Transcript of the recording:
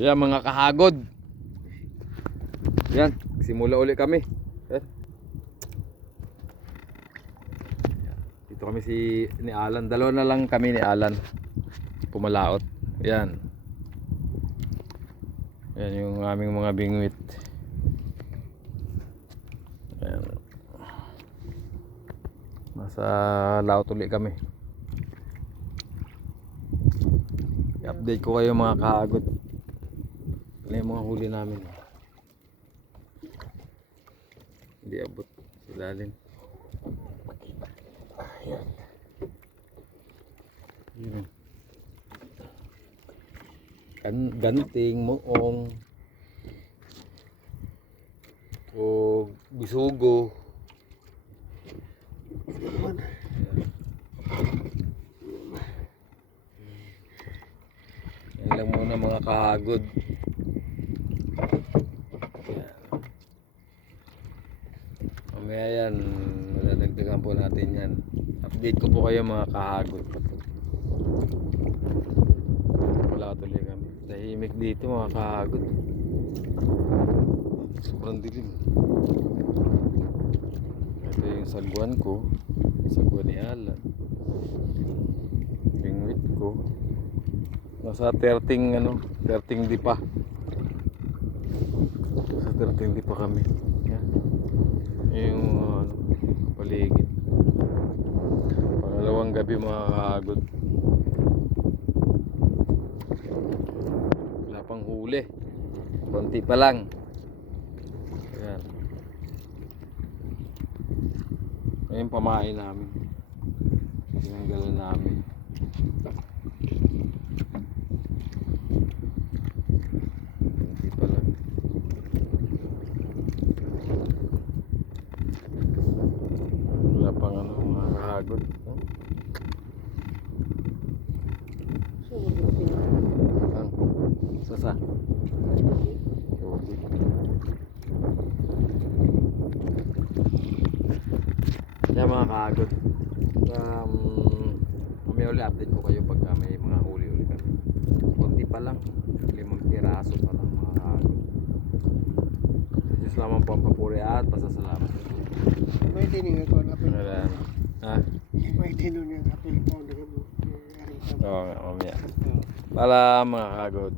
Yan mga kahagod. Yan, simula uli kami. Yan. Dito kami ni Alan. Dalawa na lang kami ni Alan. Pumalaot. Yan. Yan yung aming mga bingwit. Yan. Nasa laot uli kami. I-update ko kayo mga kahagod. Ano yung mga huli namin. Hindi abot sa lalim. Ayan. Ayan. Ganting, moong o bisugo. Yan lang muna mga kahagod. Mamaya yan, madadagdagan po natin yan. Update ko po kayo mga kahagod. Wala tuloy kami. Tahimik dito mga kahagod. Sobrang dilim. Ito yung sagwan ko. Sagwan ni Alan. Bingwit ko. Nasa 13 di pa. Nasa 13 di pa kami. Yan. Yung paligid. Pangalawang gabi mga kahagod. Wala pang huli. Konti pa lang. Ayan. Ayan pamain namin. Tinanggalan namin. Konti pa lang. Wala pang mga kahagod. Sasa. Yan mga kahagod. May uli update ko kayo pagka may mga huli uli kami. Konti pa lang. 5 piraso pa lang mga kahagod. Diyos lamang po ang papuri at pasasalamat. May tining ako na apel. Ha? May tining yung apel po. Oo nga, mamaya. Pala mga kahagod.